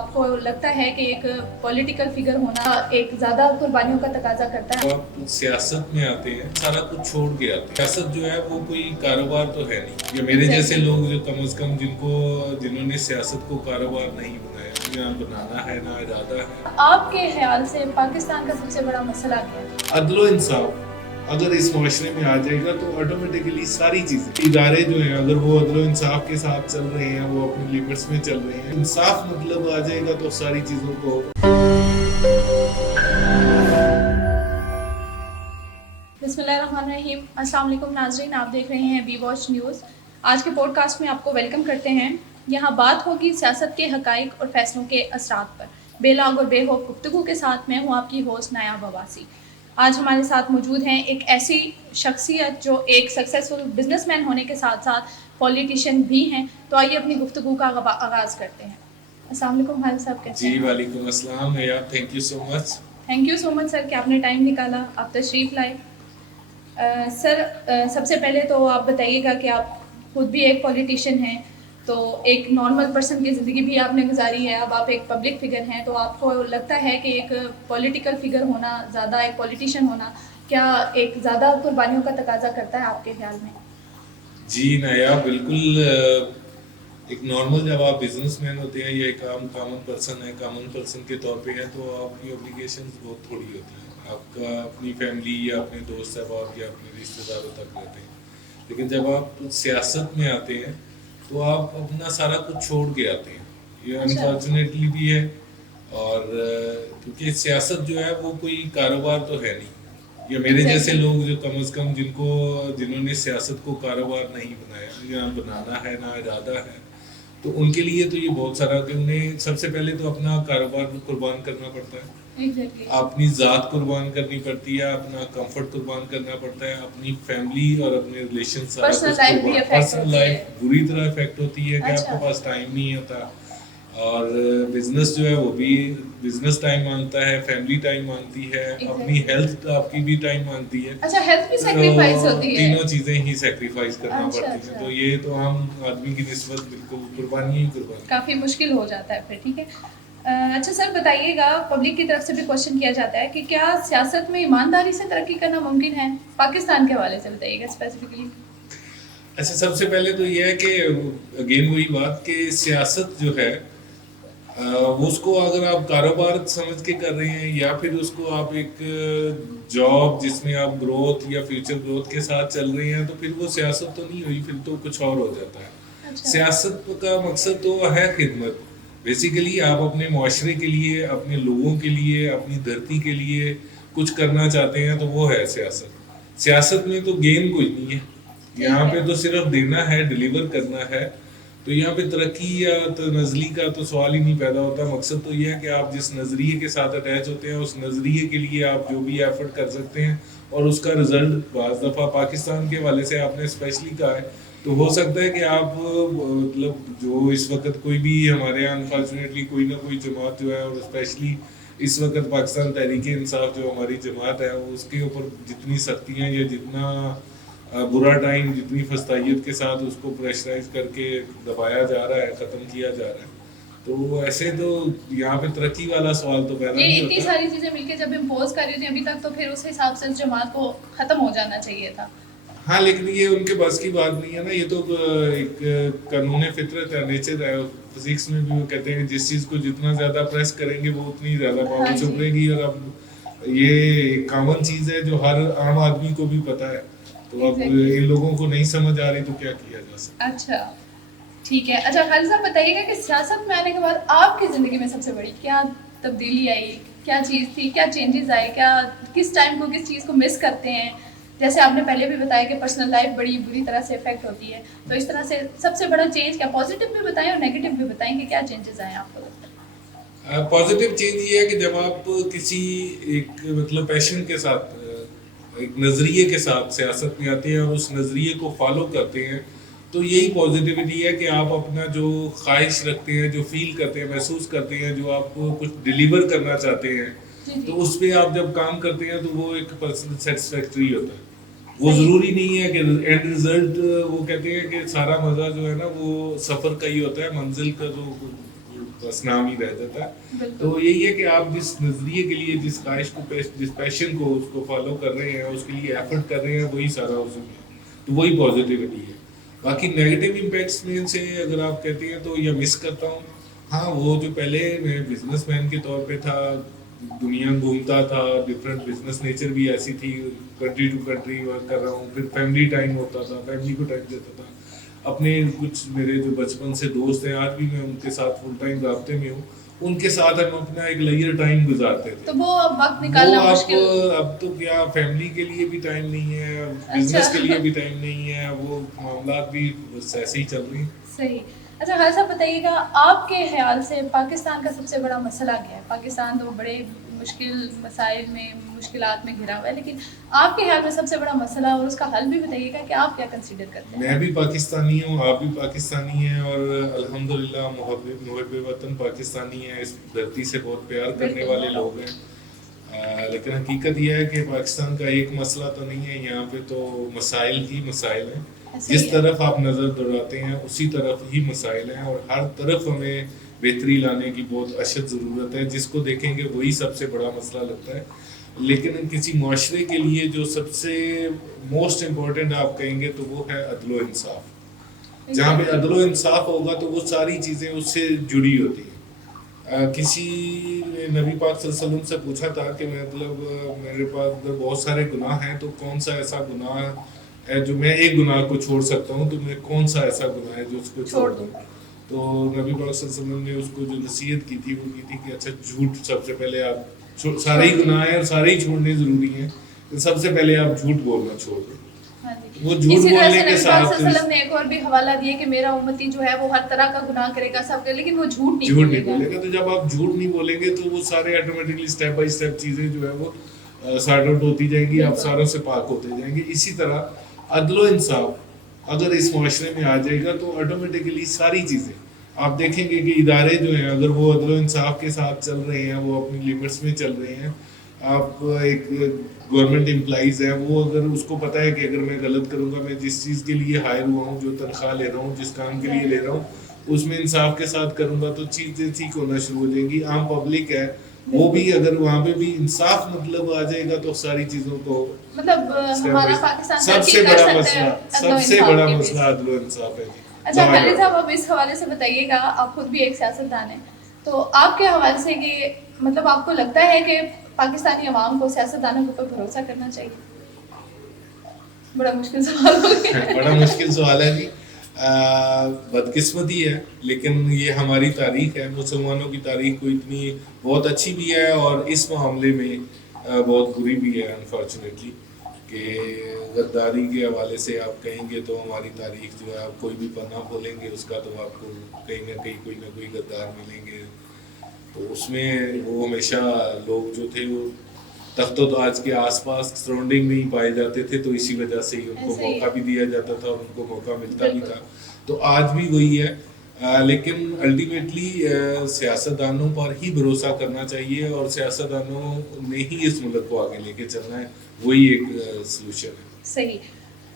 آپ کو لگتا ہے کہ ایک پولیٹیکل فگر ہونا ایک زیادہ قربانیوں کا تقاضا کرتا ہے؟ آپ سیاست میں آتے ہیں سارا کچھ چھوڑ کے آتے ہیں. سیاست جو ہے وہ کوئی کاروبار تو ہے نہیں. یہ میرے جیسے لوگ جو کم از کم جنہوں نے سیاست کو کاروبار نہیں بنایا, نہ بنانا ہے نہ ارادہ ہے. آپ کے خیال سے پاکستان کا سب سے بڑا مسئلہ کیا ہے؟ عدل و انصاف اگر اس معاشرے میں آ جائے گا تو آٹومیٹکلی ساری چیزیں ادارے جو ہیں اگر وہ عدل و انصاف کے ساتھ چل رہے ہیں, وہ اپنے لیمٹس میں چل رہے ہیں, انصاف مطلب آ جائے گا تو ساری چیزوں کو. بسم اللہ الرحمن الرحیم. السلام علیکم ناظرین, آپ دیکھ رہے ہیں بی واچ نیوز. آج کے پوڈ کاسٹ میں آپ کو ویلکم کرتے ہیں. یہاں بات ہوگی سیاست کے حقائق اور فیصلوں کے اثرات پر. بے لاگ اور بے خوف گفتگو کے ساتھ میں ہوں آپ کی ہوسٹ نایاب عباسی. آج ہمارے ساتھ موجود ہیں ایک ایسی شخصیت جو ایک سکسیزفل بزنس مین ہونے کے ساتھ ساتھ پولیٹیشین بھی ہیں. تو آئیے اپنی گفتگو کا آغاز کرتے ہیں. السلام علیکم حال صاحب, کیسے ہیں؟ جی وعلیکم السلام. Thank you so much. Thank you so much sir کہ آپ نے ٹائم نکالا, آپ تشریف لائے. سر سب سے پہلے تو آپ بتائیے گا کہ آپ خود بھی ایک پولیٹیشین ہیں, تو ایک نارمل پرسن کی زندگی بھی آپ نے گزاری ہے, اب آپ ایک پبلک فگر ہیں, تو آپ کو لگتا ہے کہ ایک پولیٹیکل فگر ہونا, زیادہ ایک پولیٹیشین ہونا کیا ایک زیادہ قربانیوں کا تقاضا کرتا ہے آپ کے خیال میں؟ جی نایاب, بالکل. ایک نارمل جب آپ بزنس مین ہوتے ہیں یا ایک کامن پرسن کے طور پہ ہے, تو آپ کی اوبلیگیشنز بہت تھوڑی ہوتی ہیں. آپ کا اپنی فیملی یا اپنے دوست احباب یا اپنے رشتے داروں تک رہتے ہیں. لیکن جب آپ سیاست میں آتے ہیں تو آپ اپنا سارا کچھ چھوڑ کے آتے ہیں. یہ انفارچونیٹلی بھی ہے, اور کیونکہ سیاست جو ہے وہ کوئی کاروبار تو ہے نہیں. یا میرے جیسے لوگ جو کم از کم جنہوں نے سیاست کو کاروبار نہیں بنایا, نہ بنانا ہے نہ ارادہ ہے, تو ان کے لیے تو یہ بہت سارا کہ انہیں سب سے پہلے تو اپنا کاروبار قربان کرنا پڑتا ہے, اپنی ذات قربان کرنی پڑتی ہے, اپنا کمفرٹ قربان کرنا پڑتا ہے, اپنی فیملی اور اپنے ریلیشن, پرسنل لائف بری طرح افیکٹ ہوتی ہے کہ آپ کے پاس ٹائم نہیں ہوتا. اور بزنس جو ہے وہ بھی بزنس ٹائم مانگتا ہے, فیملی ٹائم مانگتی ہے, اپنی ہیلتھ آپ کی بھی ٹائم مانگتی ہے. تینوں چیزیں ہی سیکریفائز کرنا پڑتی ہیں, تو یہ تو عام آدمی کی نسبت بالکل قربانی ہی قربانی, کافی مشکل ہو جاتا ہے پھر. ٹھیک ہے, اچھا سر بتائیے گا, پبلک کی طرف سے بھی کوشچن کیا جاتا ہے کہ کیا سیاست میں ایمانداری سے ترقی کرنا ممکن ہے؟ پاکستان کے حوالے سے بتائیے گا اسپیسیفکلی. اچھا, سب سے پہلے تو یہ ہے کہ اگین وہی بات کہ سیاست جو ہے اس کو اگر آپ کاروبار سمجھ کے کر رہے ہیں یا پھر اس کو آپ ایک جاب جس میں آپ گروتھ یا فیوچر گروتھ کے ساتھ چل رہے ہیں, تو پھر وہ سیاست تو نہیں ہوئی, پھر تو کچھ اور ہو جاتا ہے. سیاست کا مقصد تو ہے خدمت. بیسیکلی آپ اپنے معاشرے کے لیے, اپنے لوگوں کے لیے, اپنی دھرتی کے لیے کچھ کرنا چاہتے ہیں, تو وہ ہے سیاست. سیاست میں تو گین کچھ نہیں ہے, یہاں پہ تو صرف دینا ہے, ڈیلیور کرنا ہے. تو یہاں پہ ترقی یا تنزلی کا تو سوال ہی نہیں پیدا ہوتا. مقصد تو یہ ہے کہ آپ جس نظریے کے ساتھ اٹیچ ہوتے ہیں اس نظریے کے لیے آپ جو بھی ایفرٹ کر سکتے ہیں, اور اس کا رزلٹ بعض دفعہ پاکستان کے حوالے سے آپ نے اسپیشلی کہا ہے, تو ہو سکتا ہے کہ آپ مطلب جو اس وقت کوئی بھی ہمارے یہاں انفارچونیٹلی کوئی نہ کوئی جماعت جو ہے, اور اسپیشلی اس وقت پاکستان تحریک انصاف جو ہماری جماعت ہے, اس کے اوپر جتنی سختیاں یا جتنا برا ٹائم, جتنی فستائیت کے ساتھ اس کو پریشرائز کر کے دبایا جا رہا ہے, ختم کیا جا رہا ہے, تو ایسے تو یہاں پہ ترقی والا سوال تو پیدا نہیں ہوتا. اتنی ساری چیزیں مل کے جب امپوز کر رہی تھی ابھی تک, تو پھر اس حساب سے جماعت کو ختم ہو جانا چاہیے تھا. ہاں, لیکن یہ ان کے بس کی بات نہیں ہے نا. یہ تو ایک قانون فطرت ہے, نیچر ہے. فزکس میں بھی وہ کہتے ہیں کہ جس چیز کو جتنا زیادہ پریس کریں گے وہ اتنی زیادہ پاور چبھے گی, اور اب یہ ایک کامن چیز ہے جو ہر عام آدمی کو بھی پتا ہے. تو اب ان لوگوں کو نہیں سمجھ آ رہی تو کیا کیا جا سکتا. اچھا ٹھیک ہے. اچھا خالد صاحب بتائیے گا کہ سیاست میں آنے کے بعد آپ کی زندگی میں سب سے بڑی کیا تبدیلی آئی, کیا چیز تھی, کیا چینجز آئے, کیا کس ٹائم کو کس چیز کو مس کرتے ہیں؟ جیسے آپ نے پہلے بھی بتایا کہ پرسنل لائف بڑی بری طرح سے افیکٹ ہوتی ہے, تو اس طرح سے سب سے بڑا چینج کیا, پازیٹیو بھی بتائیں اور نیگیٹو بھی بتائیں کہ کیا چینجز آئے آپ کو لگتا ہے؟ پازیٹیو چینج یہ ہے کہ جب آپ کسی ایک مطلب پیشن کے ساتھ, ایک نظریے کے ساتھ سیاست میں آتے ہیں اور اس نظریے کو فالو کرتے ہیں, تو یہی پازیٹیوٹی ہے کہ آپ اپنا جو خواہش رکھتے ہیں, جو فیل کرتے ہیں, محسوس کرتے ہیں, جو آپ کو کچھ ڈیلیور کرنا چاہتے ہیں, تو اس پہ آپ جب کام کرتے ہیں تو وہ ایک پرسنل سیٹسفیکٹری ہوتا ہے. وہ ضروری نہیں ہے کہ اینڈ رزلٹ, وہ کہتے ہیں کہ سارا مزہ جو ہے نا وہ سفر کا ہی ہوتا ہے, منزل کا جو بس نام ہی رہ جاتا ہے. بالکل. تو یہی ہے کہ آپ جس نظریے کے لیے جس خواہش کو جس پیشن کو اس کو فالو کر رہے ہیں اس کے لیے ایفرٹ کر رہے ہیں وہی سارا اصول ہے. تو وہی پازیٹیوٹی ہے. باقی نیگیٹو امپیکٹس میں سے اگر آپ کہتے ہیں تو یہ مس کرتا ہوں. ہاں وہ جو پہلے میں بزنس مین کے طور پہ تھا, دنیا گھومتا تھا, ڈفرینٹ بزنس نیچر بھی ایسی تھی, کنٹری ٹو کنٹری ورک کر رہا ہوں, پھر فیملی ٹائم ہوتا تھا, فیملی کو ٹائم دیتا تھا. اپنے کچھ میرے جو بچپن سے دوست ہیں آج بھی میں ان کے ساتھ فل ٹائم رابطے میں ہوں, ان کے ساتھ ہم اپنا ایک لیئر ٹائم گزارتے تھے. تو وہ اب وقت نکالنا مشکل. اب تو کیا فیملی کے لیے بھی ٹائم نہیں ہے, بزنس کے لیے بھی ٹائم نہیں ہے, وہ معاملات بھی بس ایسے ہی چل رہے ہیں. صحیح. اچھا خالد صاحب بتائیے گا, آپ کے خیال سے پاکستان کا سب سے بڑا مسئلہ کیا ہے؟ پاکستان تو بڑے مشکل مسائل میں مشکلات میں گھرا ہوا ہے, لیکن آپ کے خیال میں سب سے بڑا مسئلہ اور اس کا حل بھی بتائیے گا کہ آپ کیا کنسیڈر کرتے ہیں. میں بھی پاکستانی ہوں, آپ بھی پاکستانی ہیں, اور الحمدللہ محب وطن پاکستانی ہیں, اس دھرتی سے بہت پیار کرنے والے لوگ ہیں. لیکن حقیقت یہ ہے کہ پاکستان کا ایک مسئلہ تو نہیں ہے, یہاں پہ تو مسائل ہی مسائل ہیں. جس طرف آپ نظر دوڑاتے ہیں اسی طرف ہی مسائل ہیں, اور ہر طرف ہمیں بہتری لانے کی بہت اشد ضرورت ہے. جس کو دیکھیں گے وہی سب سے بڑا مسئلہ لگتا ہے. لیکن کسی معاشرے کے لیے جو سب سے موسٹ امپورٹنٹ آپ کہیں گے تو وہ ہے عدل و انصاف. جہاں پہ عدل و انصاف ہوگا تو وہ ساری چیزیں اس سے جڑی ہوتی ہیں. کسی نے نبی پاک صلی اللہ علیہ وسلم سے پوچھا تھا کہ مطلب میرے پاس بہت سارے گناہ ہیں, تو کون سا ایسا گناہ ہے جو میں ایک گناہ کو چھوڑ سکتا ہوں, تو میں کون سا ایسا گناہ ہے جو اس کو چھوڑ دوں. تو نبی پاک صلی اللہ علیہ وسلم نے اس کو جو نصیحت کی تھی وہ کی تھی کہ اچھا جھوٹ سب سے پہلے آپ, سارے ہی گناہ ہیں اور سارے ہی چھوڑنے ضروری ہیں, تو سب سے پہلے آپ جھوٹ بولنا چھوڑ دیں. وہ جھوٹ بولنے کے ساتھ نبی صلی اللہ علیہ وسلم نے ایک اور بھی حوالہ دیا کہ میرا امتی جو ہے وہ ہر طرح کا گناہ کرے گا, سب کرے, لیکن وہ جھوٹ نہیں بولے گا. تو جب آپ جھوٹ نہیں بولیں گے تو وہ سارے آٹومیٹکلی اسٹیپ بائی اسٹیپ چیزیں جو ہے وہ سارٹ آؤٹ ہوتی جائیں گی, آپ ساروں سے پاک ہوتے جائیں گے. اسی طرح عدل و انصاف اگر اس معاشرے میں آ جائے گا تو آٹومیٹکلی ساری چیزیں آپ دیکھیں گے کہ ادارے جو ہیں اگر وہ عدل و انصاف کے ساتھ چل رہے ہیں, وہ اپنی لیمٹس میں چل رہے ہیں. آپ ایک گورنمنٹ امپلائیز ہیں, وہ اگر اس کو پتہ ہے کہ اگر میں غلط کروں گا, میں جس چیز کے لیے ہائر ہوا ہوں, جو تنخواہ لے رہا ہوں, جس کام کے لیے لے رہا ہوں, اس میں انصاف کے ساتھ کروں گا تو چیزیں ٹھیک ہونا شروع ہو جائیں گی. عام پبلک ہے وہ بھی اگر وہاں پہ بھی انصاف مطلب آ جائے گا تو ساری چیزوں کو مطلب ہمارا پاکستان سب سے بڑا مسئلہ عدل و انصاف ہے. اچھا خالد صاحب, اب اس حوالے سے بتائیے گا, آپ خود بھی ایک سیاستدان ہیں, تو آپ کے حوالے سے کہ مطلب آپ کو لگتا ہے کہ پاکستانی عوام کو سیاستدانوں کے اوپر بھروسہ کرنا چاہیے؟ بڑا مشکل سوال ہو گیا. بڑا مشکل سوال ہے جی. بدقسمتی ہے, لیکن یہ ہماری تاریخ ہے, مسلمانوں کی تاریخ کو اتنی بہت اچھی بھی ہے اور اس معاملے میں بہت بری بھی ہے انفارچونیٹلی, کہ غداری کے حوالے سے آپ کہیں گے تو ہماری تاریخ جو ہے آپ کوئی بھی پناہ کھولیں گے اس کا تو آپ کو کہیں نہ کہیں کوئی نہ کوئی غدار ملیں گے. تو اس میں وہ ہمیشہ لوگ جو تھے وہ تخت و تاج کے آس پاس سراؤنڈنگ میں ہی پائے جاتے تھے, تو اسی وجہ سے ہی ان کو موقع بھی دیا جاتا تھا اور ان کو موقع ملتا بھی تھا. تو آج بھی وہی ہے, لیکن الٹیمیٹلی سیاستدانوں پر ہی بھروسہ کرنا چاہیے اور سیاستدانوں نے ہی اس ملک کو آگے لے کے چلنا ہے, وہی ایک سلوشن ہے. صحیح.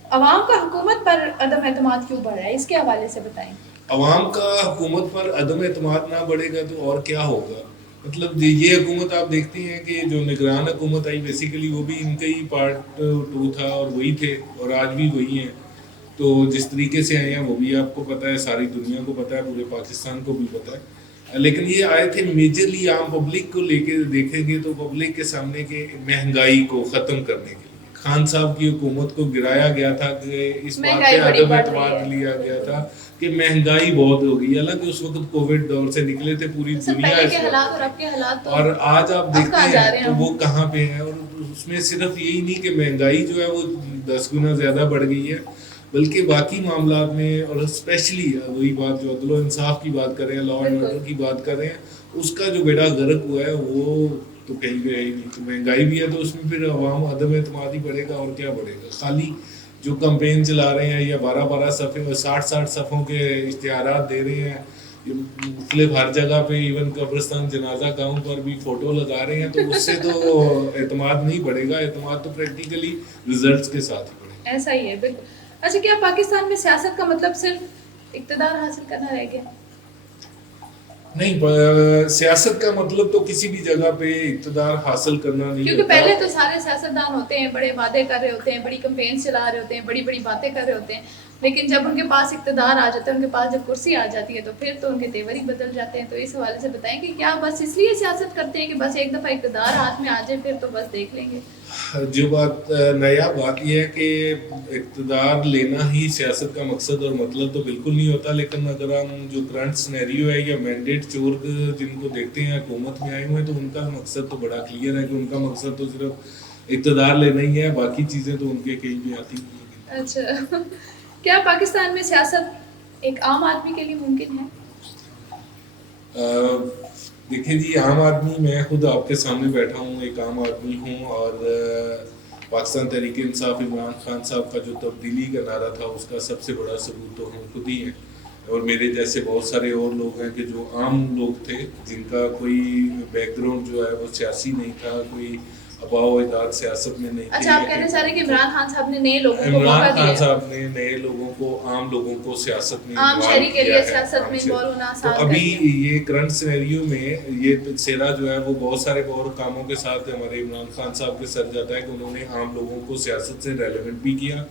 عوام کا حکومت پر عدم اعتماد کیوں بڑھ رہا ہے, اس کے حوالے سے بتائیں. عوام کا حکومت پر عدم اعتماد نہ بڑھے گا تو اور کیا ہوگا. مطلب یہ حکومت آپ دیکھتے ہیں کہ جو نگران حکومت آئی بیسیکلی وہ بھی ان کا ہی پارٹ 2 تھا اور وہی تھے اور آج بھی وہی ہیں. تو جس طریقے سے آئے ہیں وہ بھی آپ کو پتہ ہے, ساری دنیا کو پتہ ہے, پورے پاکستان کو بھی پتہ ہے. لیکن یہ آئے تھے میجرلی عام پبلک کو لے کے دیکھیں گے تو پبلک کے سامنے کہ مہنگائی کو ختم کرنے کے لیے خان صاحب کی حکومت کو گرایا گیا تھا, کہ اس بات پہ عدم اعتماد لیا گیا تھا کہ مہنگائی بہت ہو گئی. حالانکہ اس وقت کووڈ دور سے نکلے تھے پوری دنیا, اور آج آپ دیکھتے ہیں تو وہ کہاں پہ ہیں. اور اس میں صرف یہی نہیں کہ مہنگائی جو ہے وہ 10 گنا زیادہ بڑھ گئی ہے, بلکہ باقی معاملات میں, اور اسپیشلی وہی بات جو عدل و انصاف کی بات کر رہے ہیں, لا اینڈ آرڈر کی بات کر رہے ہیں, اس کا جو بیڑا غرق ہوا ہے وہ تو کہیں پہ ہے ہی نہیں. تو مہنگائی بھی ہے تو اس میں پھر عوام عدم اعتماد ہی بڑھے گا, اور کیا بڑھے گا. خالی جو کمپین چلا رہے ہیں یا 12 صفحے اور 60 صفحوں کے اشتہارات دے رہے ہیں, مختلف ہر جگہ پہ, ایون قبرستان جنازہ گاہوں پر بھی فوٹو لگا رہے ہیں, تو اس سے تو اعتماد نہیں بڑھے گا. اعتماد تو پریکٹیکلی ریزلٹس کے ساتھ ہی بڑھے گا. ایسا ہی ہے بالکل. اچھا, کیا پاکستان میں سیاست کا مطلب صرف اقتدار حاصل کرنا رہ گیا؟ نہیں، سیاست کا مطلب تو کسی بھی جگہ پہ اقتدار حاصل کرنا نہیں کیونکہ ہوتا. پہلے تو سارے سیاستدان ہوتے ہیں بڑے وعدے کر رہے ہوتے ہیں، بڑی کمپینس چلا رہے ہوتے ہیں، بڑی بڑی باتیں کر رہے ہوتے ہیں، لیکن جب ان کے پاس اقتدار آ جاتا ہے، ان کے پاس جب کرسی آ جاتی ہے تو پھر تو ان کے تیور ہی بدل جاتے ہیں. تو اس حوالے سے بتائیں کہ کیا بس اس لیے سیاست کرتے ہیں کہ بس ایک دفعہ اقتدار ہاتھ میں آ جائے پھر تو بس دیکھ لیں گے؟ جو نیا بات یہ ہے کہ اقتدار لینا ہی سیاست کا مقصد اور مطلب تو بالکل نہیں ہوتا. لیکن اگر ہم جو کرنٹ سینیریو ہے یا مینڈیٹ چور جن کو دیکھتے ہیں حکومت میں آئے ہوئے ہیں، تو ان کا مقصد تو بڑا کلیئر ہے کہ ان کا مقصد تو صرف اقتدار لینا ہی ہے، باقی چیزیں تو ان کے کہیں بھی آتی نہیں ہیں. اچھا، کیا پاکستان میں سیاست ایک عام آدمی کے لیے ممکن ہے؟ دیکھیں جی، عام آدمی، میں خود آپ کے سامنے بیٹھا ہوں، ایک عام آدمی ہوں، اور پاکستان تحریک انصاف عمران خان صاحب کا جو تبدیلی کا نعرہ تھا اس کا سب سے بڑا ثبوت تو ہم خود ہی ہیں، اور میرے جیسے بہت سارے اور لوگ ہیں کہ جو عام لوگ تھے، جن کا کوئی بیک گراؤنڈ جو ہے وہ سیاسی نہیں تھا، کوئی آباء و اجداد سیاست میں نہیں تھے. اچھا، آپ کہنا چاہ رہے ہیں کہ عمران خان صاحب نے نئے لوگوں کو موقع عمران دیا، خان صاحب نے نئے لوگوں کو، عام لوگوں کو سیاست میں عام شہری کے لیے سیاست میں انوالو انوالو ہونا تو آسان کر ابھی دیا. یہ کرنٹ سینیریو میں یہ سیرا جو ہے وہ بہت سارے اور کاموں کے ساتھ ہمارے عمران خان صاحب کے سر جاتا ہے کہ انہوں نے عام لوگوں کو سیاست سے ریلیونٹ بھی کیا،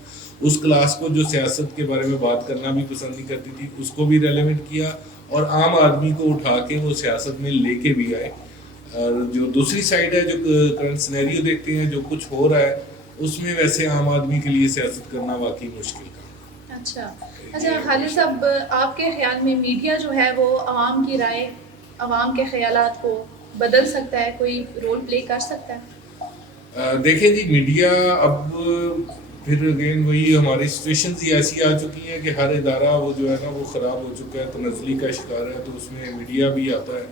اس کلاس کو جو سیاست کے بارے میں بات کرنا بھی پسند نہیں کرتی تھی اس کو بھی ریلیونٹ کیا، اور عام آدمی کو اٹھا کے وہ سیاست میں لے کے بھی آئے. اور جو دوسری سائڈ ہے، جو کرنٹ سینیریو دیکھتے ہیں جو کچھ ہو رہا ہے، اس میں ویسے عام آدمی کے لیے سیاست کرنا واقعی مشکل کا. اچھا خالد صاحب، آپ کے خیال میں میڈیا جو ہے وہ عوام کی رائے، عوام کے خیالات کو بدل سکتا ہے، کوئی رول پلے کر سکتا ہے؟ دیکھیں جی، میڈیا اب پھر اگین وہی ہماری سچویشنز ہی ایسی آ چکی ہیں کہ ہر ادارہ وہ جو ہے نا وہ خراب ہو چکا ہے، تنزلی کا شکار ہے. تو اس میں میڈیا بھی آتا ہے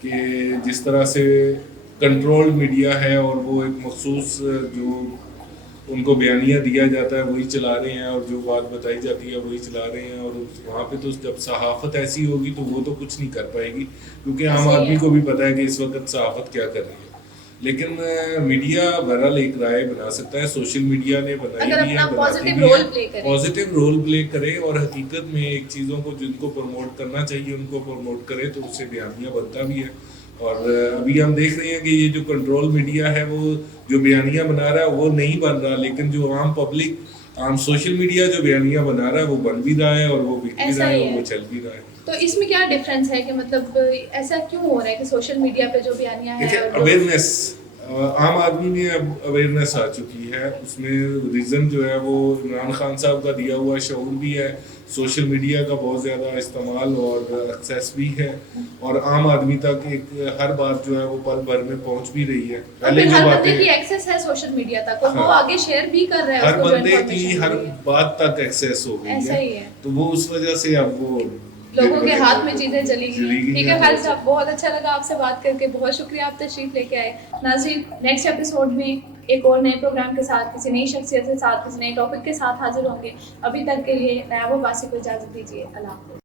کہ جس طرح سے کنٹرول میڈیا ہے، اور وہ ایک مخصوص جو ان کو بیانیہ دیا جاتا ہے وہی چلا رہے ہیں، اور جو بات بتائی جاتی ہے وہی چلا رہے ہیں. اور وہاں پہ تو جب صحافت ایسی ہوگی تو وہ تو کچھ نہیں کر پائے گی، کیونکہ عام آدمی کو بھی پتہ ہے کہ اس وقت صحافت کیا کر رہی ہے. لیکن میڈیا بہرحال ایک رائے بنا سکتا ہے، سوشل میڈیا نے بنائی بھی ہے، بناتی بھی ہے، پازیٹیو رول پلے کرے، اور حقیقت میں ایک چیزوں کو جن کو پروموٹ کرنا چاہیے ان کو پروموٹ کرے تو اس سے بیانیہ بنتا بھی ہے. اور ابھی ہم دیکھ رہے ہیں کہ یہ جو کنٹرول میڈیا ہے وہ جو بیانیہ بنا رہا ہے وہ نہیں بن رہا، لیکن جو عام پبلک، عام سوشل میڈیا جو بیانیہ بنا رہا ہے وہ بن بھی رہا ہے، اور وہ بک بھی رہا ہے، اور وہ چل بھی رہا ہے. تو اس میں کیا ڈفرینس ہے کہ مطلب ایسا کیوں ہو رہا ہے کہ سوشل میڈیا پہ جو بیانیہ ہے، اویئرنیس، عام آدمی میں اب اویئرنیس آ چکی ہے. اس میں ریزن جو ہے وہ عمران خان صاحب کا دیا ہوا شعور بھی ہے، سوشل میڈیا کا بہت زیادہ استعمال اور ایکسیس بھی ہے، اور عام آدمی تک ایک ہر بات جو ہے وہ پل بھر میں پہنچ بھی رہی ہے. پہلے جو باتیں کی ایکسیس ہے سوشل میڈیا تک، اور وہ آگے شیئر بھی کر رہا ہے، ہر بندے کی ہر بات تک ایکسیس ہو گئی ہے، تو وہ اس وجہ سے اب وہ لوگوں کے ہاتھ میں چیزیں چلی گئی. ٹھیک ہے خالد صاحب، بہت اچھا لگا آپ سے بات کر کے، بہت شکریہ آپ تشریف لے کے آئے. ناظرین، نیکسٹ ایپیسوڈ میں ایک اور نئے پروگرام کے ساتھ، کسی نئی شخصیت کے ساتھ، کسی نئے ٹاپک کے ساتھ حاضر ہوں گے. ابھی تک کے لیے نیابو باسی کو اجازت دیجیے. اللہ حافظ.